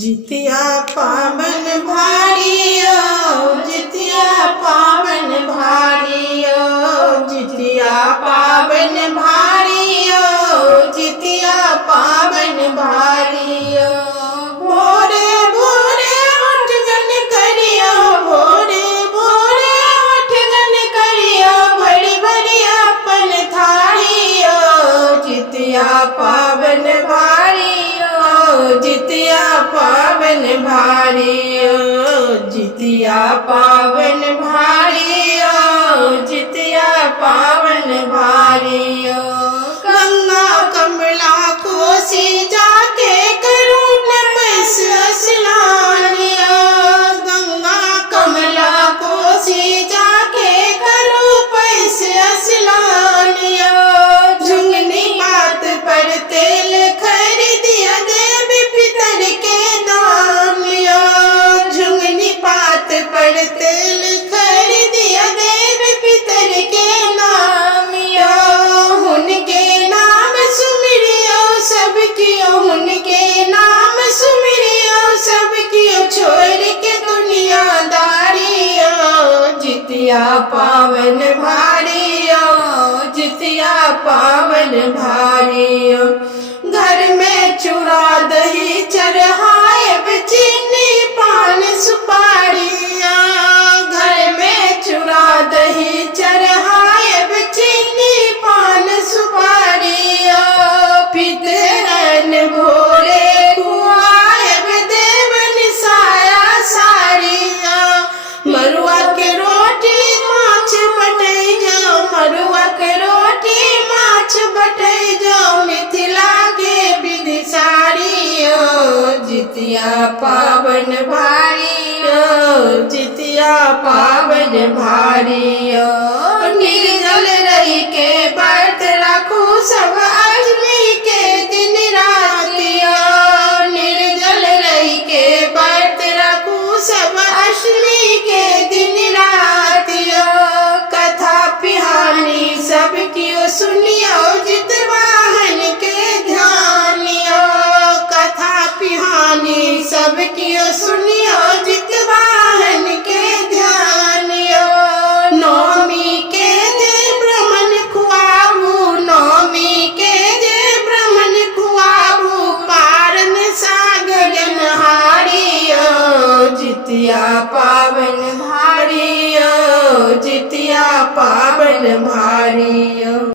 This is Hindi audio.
जितिया पावन भारियो, जितिया पावन भारियो, जितिया पावन भारियो, जितिया पावन भारियो। भोरे भोरे उठ गन करियो, भोरे भोरे उठ गन करियो, भरी भरी अपन थारियो, जितिया पावन भारियो, जितिया पावन भारियो, जितिया पावन भारियो, जितिया पावन भारियो। गंगा कमला कोसी जाके करूं तपस्या स्नानिया, गंगा कमला कोसी जाके करूं तपस्या स्नानिया। झुंगनी बात पर तेल खरीदिया देवी पितर के दाम लिया, झुंगनी बात पर तेल खरीदिया देवी पितर के नाम लिया। उनके नाम सुमिरियो सब कियो, उनके नाम सुमिरियो सब कियो, छोड़ के दुनियादारियो, जितिया पावन भारियो, जितिया पावन भारियो। घर में चूड़ा दही चढ़ाए चीनी पान सुपारिया, घर में चूड़ा दही चढ़ाए चीनी पान सुपारिया। पितरन भोरे खुआए देवन साया साड़िया, मरुआ के रोटी माछ बटै जाओ, मरुआ के रोटी माछ बटै जाओ, मिथिला के विधि साड़ियो, जितिया पावन भारियो, जितिया पावन भारियो। निर्जल रही के व्रत रखू सब अष्टमी के दिन रातियो, निर्जल रही के व्रत रखू सब अष्टमी के दिन रातियो। कथा पिहानी सब कियो सुनियो, जितवाहन के ध्यानियो, कथा पिहानी सब कियो सुनियो, जितवाहन के ध्यानियो। नौमी के जे ब्राह्मण खुआबू, नौमी के जे ब्राह्मण खुआबू, पारन सागर नहारियो, जितिया पावन भारियो, जितिया पावन भारियो।